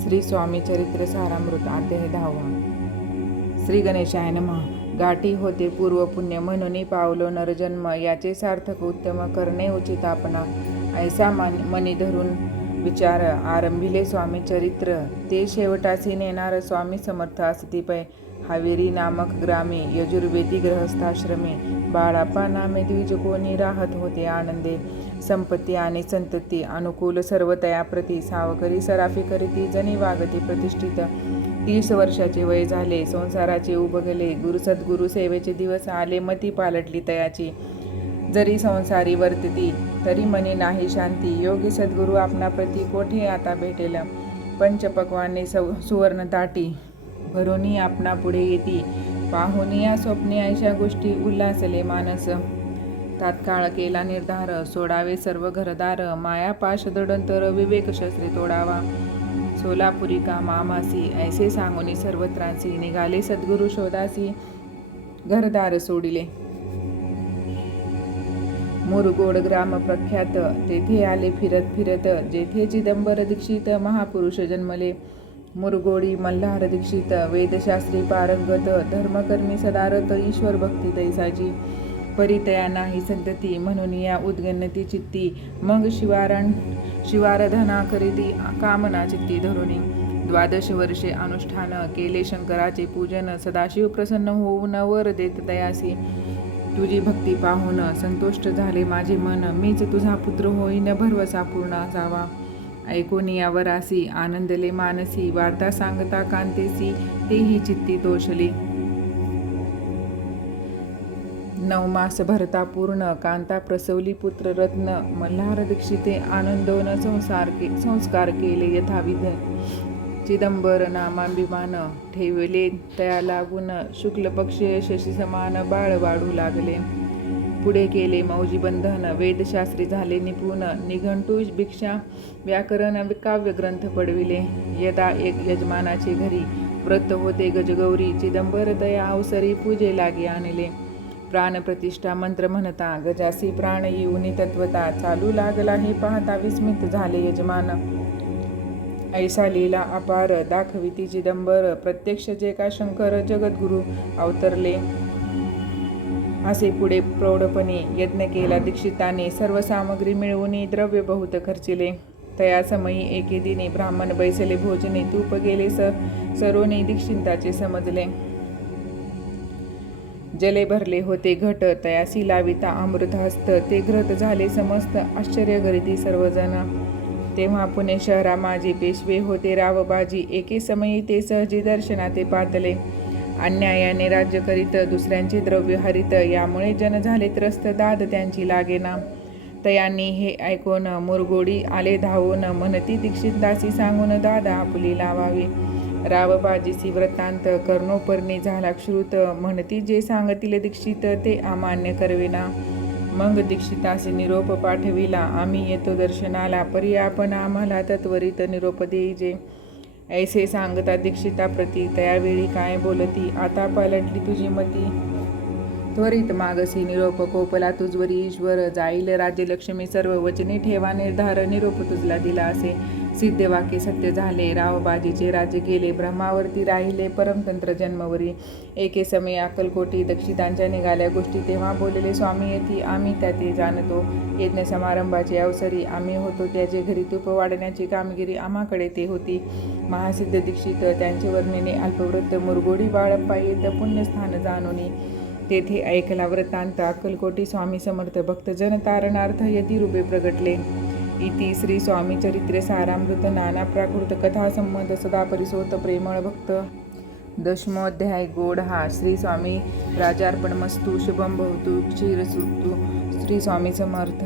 श्री स्वामी चरित्र सारामृत अध्याय दहावा. श्री गणेशाय महा गाठी होते पूर्व पुण्य म्हणून पावलो नरजन्म याचे सार्थक उत्तम करणे उचित आपणा. ऐसा मान मनी धरून विचार आरंभिले स्वामी चरित्र. ते शेवटासी नेणार स्वामी समर्थ असती पै हावेरी नामक ग्रामे यजुर्वेदी ग्रहस्थाश्रमे बाळापा नामे द्विजकोणी राहत होते आनंदे. संपत्ती आणि संतती अनुकूल सर्व तयाप्रती सावकरी सराफी करीती जनी वागती प्रतिष्ठित. तीस वर्षाचे वय झाले संसाराचे उभगले गुरु सद्गुरु सेवेचे दिवस आले मती पालटली तयाची. जरी संसारी वर्तती तरी मनी नाही शांती. योगी सद्गुरु आपणाप्रती कोठे आता भेटेल? पंचपक्वाने सव सुवर्णताटी घरोनी भरोनी आपणा पुढे येती. पाहुनी या स्वप्ने अशा गोष्टी उल्हासले मानस. तात्काळ केला निर्धार सोडावे सर्व घरदार. माया पाश दडंतर विवेक शस्त्रे तोडावा. सोलापुरी का मामासी ऐसे सांगोनी सर्वत्रांसी निघाले सद्गुरु शोधासी. घरदार सोडिले. मुरगोड ग्राम प्रख्यात तेथे आले फिरत फिरत. जेथे चिदंबर दीक्षित महापुरुष जन्मले. मुरगोडी मल्हार दीक्षित वेदशास्त्री पारंगत धर्मकर्मी सदारत ईश्वर भक्ती तैसाची. परितया नाही संतती म्हणून या उद्गन्नती चित्ती. मग शिवारण शिवाराधना करीती कामना चित्ती धरुणी द्वादश वर्षे अनुष्ठान केले शंकराचे पूजन सदाशिव प्रसन्न होऊन वर देत दयासी तुझी भक्ती पाहून संतुष्ट झाले माझे मन. मीच तुझा पुत्र होईन भरवसा पूर्ण असावा. ऐकून यावरासी आनंदले मानसी वार्ता सांगता कांतेसी तेही चित्ती तोषली नऊ मास भरता पूर्ण कांता प्रसवली पुत्र रत्न मल्हार दीक्षिते आनंदोन संसार के संस्कार केले यथाविध. चिदंबर नामाभिमान ठेवले तया लागून शुक्ल पक्ष शशी समान बाळ वाढू लागले. पुढे केले. मौजी बंधन वेदशास्त्री झाले निपुण निघंटू भिक्षा व्याकरण काव्य ग्रंथ पडविले. यदा एक यजमानाचे घरी व्रत होते गजगौरी चिदंबर दया अवसरी पूजे लागे आणले. प्राणप्रतिष्ठा मंत्र म्हणता गजासी प्राण येऊनी तत्वता चालू लागला हे पाहता विस्मित झाले यजमान. ऐसा लीला अपार दाखविती चिदंबर प्रत्यक्ष जे का शंकर जगद्गुरु अवतरले. असे पुढे प्रौढपणे यज्ञ केला. दीक्षिताने सर्व सामग्री मिळवून द्रव्य बहुत खर्चिले. तया समयी एके दिने ब्राह्मण बैसले भोजने तूप गेले स सरोने दीक्षिताचे समजले. जले भरले होते घट तयासी लाविता अमृतहस्त ते घृत झाले समस्त आश्चर्य गरिती सर्वजण. तेव्हा पुणे शहरा माझे पेशवे होते रावबाजी एके समयी ते सहजी दर्शनाते पातले. अन्यायाने राज्य करीत दुसऱ्यांचे द्रव्य हरित यामुळे जन झाले त्रस्त दाद त्यांची लागेना. तयांनी हे ऐकून मुरगोडी आले धावून म्हणती दीक्षित दासी सांगून दादा आपुली लावावी. रावबाजीसी वृत्तांत कर्णोपर्णी झाला श्रुत म्हणती जे सांगतील दीक्षित ते अमान्य करविना. मग दीक्षितासी निरोप पाठविला आम्ही येतो दर्शनाला परी आपण आम्हाला तत्वरित निरोप देईजे. ऐसे सांगता दीक्षिता प्रती त्यावेळी काय बोलती? आता पलटली तुझी मती. त्वरित मागसी निरोप कोपला तुझवरी ईश्वर जाईल राज्यलक्ष्मी सर्व वचने ठेवा निर्धार निरोप तुझला दिला असे. सिद्ध वाक्य सत्य झाले रावबाजीचे राज्य गेले ब्रह्मावरती राहिले परमतंत्र जन्मवरी. एके समय अक्कलकोटी दक्षितांच्या निघाल्या गोष्टी तेव्हा बोलले स्वामी येती आम्ही त्या ते जाणतो. यज्ञ समारंभाचे अवसरी आम्ही होतो त्याचे घरी तूप वाढण्याची कामगिरी आम्हाकडे ते होती. महासिद्ध दीक्षित त्यांचे वर्णने अल्पवृत्त मुरगोडी बाळप्पा येत पुण्यस्थान जाणून तेथे ऐकला वृत्तांत अक्कलकोटी स्वामी समर्थ भक्त जन तारणार्थ यती रूपे प्रगटले. इति श्री स्वामी चरित्रे सारामृत नाना प्राकृत कथा संबंध सदा परिसोत प्रेमळ भक्त. दशमोध्याय गोड हा. श्री स्वामी राजार्पण मस्तू शुभम भवतु क्षीरसुतू श्री स्वामी समर्थ.